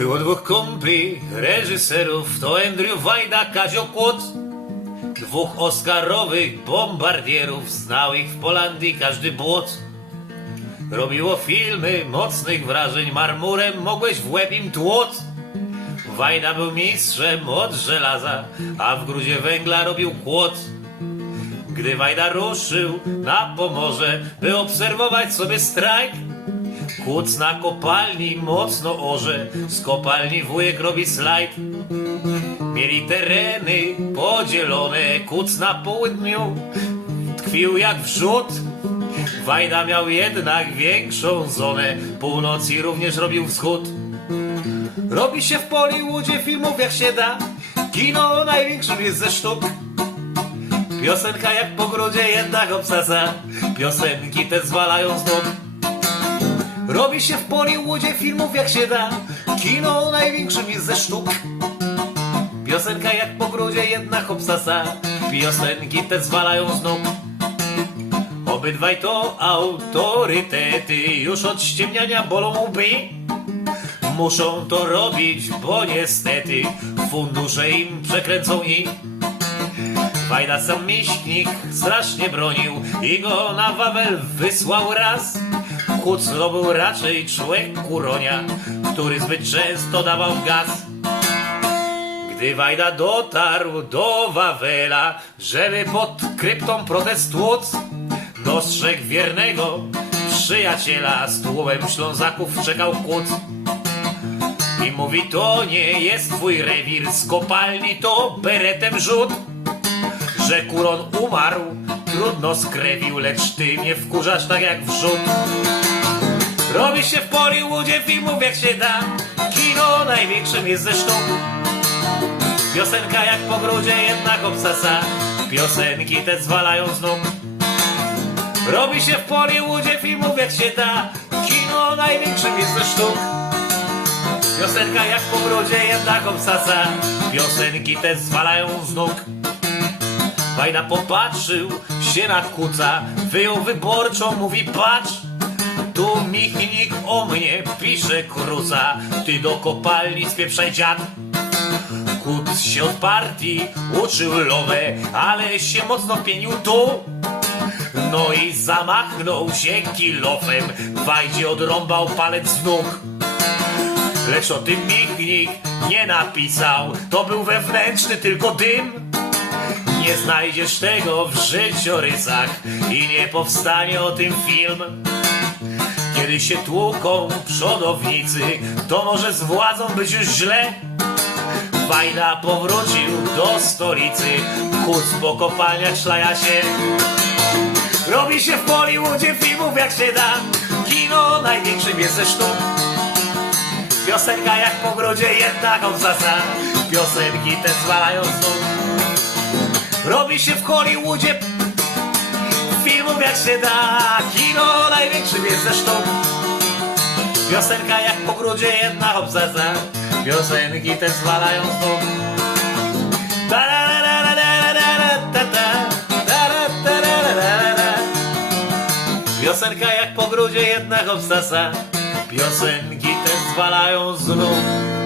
Było dwóch kumpli, reżyserów, to Andrew Wajda, Kazio Kłod. Dwóch oscarowych bombardierów, znał ich w Polandii każdy błot. Robiło filmy mocnych wrażeń, marmurem mogłeś w łeb im tłot. Wajda był mistrzem od żelaza, a w grudzie węgla robił kłod. Gdy Wajda ruszył na Pomorze, by obserwować sobie strajk, Kuc na kopalni mocno orze, z kopalni wujek robi slajd. Mieli tereny podzielone, kuc na południu tkwił jak wrzód. Wajda miał jednak większą zonę, północy również robił wschód. Robi się w Poliwoodzie filmów jak się da, kino największym jest ze sztuk. Piosenka jak po grudzie jednak obsadza, piosenki te zwalają z nóg. Robi się w Poliwoodzie filmów jak się da. Kino największym jest ze sztuk. Piosenka jak po grudzie jednak obsasa Piosenki te zwalają z nóg. Obydwaj to autorytety Już od ściemniania bolą łby. Muszą to robić, bo niestety Fundusze im przekręcą i Wajda sam miśknik strasznie bronił i go na Wawel wysłał raz. Kuc to był raczej człowiek kuronia, który zbyt często dawał gaz. Gdy Wajda dotarł do Wawela, żeby pod kryptą protest tłuc, dostrzegł wiernego przyjaciela, z tłumem Ślązaków czekał kłód. I mówi, to nie jest twój rewir, z kopalni to beretem rzut że kuron umarł, trudno skrewił, lecz ty mnie wkurzasz tak jak wrzut. Robi się w Poliwoodzie filmów jak się da, kino największym jest ze sztuk. Piosenka jak po grudzie jednak obsasa, piosenki te zwalają z nóg. Robi się w Poliwoodzie filmów jak się da, kino największym jest ze sztuk. Piosenka jak po grudzie jednak obsasa, piosenki te zwalają z nóg. Wajda popatrzył się na kuca, wyjął wyborczą, mówi patrz, tu Michnik o mnie pisze kruca, ty do kopalni spieprzaj dziad. Kuc się od partii uczył lowę, ale się mocno pienił tu. No i zamachnął się kilofem, Wajdzie odrąbał palec z nóg. Lecz o tym Michnik nie napisał, to był wewnętrzny tylko dym. Nie znajdziesz tego w życiorysach i nie powstanie o tym film. Kiedy się tłuką przodownicy, to może z władzą być już źle. Wajda powrócił do stolicy, kuc po kopalniach szlaja się. Robi się w Bollywoodzie filmów jak się da, kino największym jest ze sztuk. Piosenka jak po grodzie jednak obsasa, piosenki te zwalają z nóg. Robi się w Hollywoodzie filmów jak się da Kino największym jest ze sztuk Piosenka jak po grudzie jedna obsadza Piosenki te zwalają z nóg Piosenka jak po grudzie jednak obsasa Piosenki te zwalają z nóg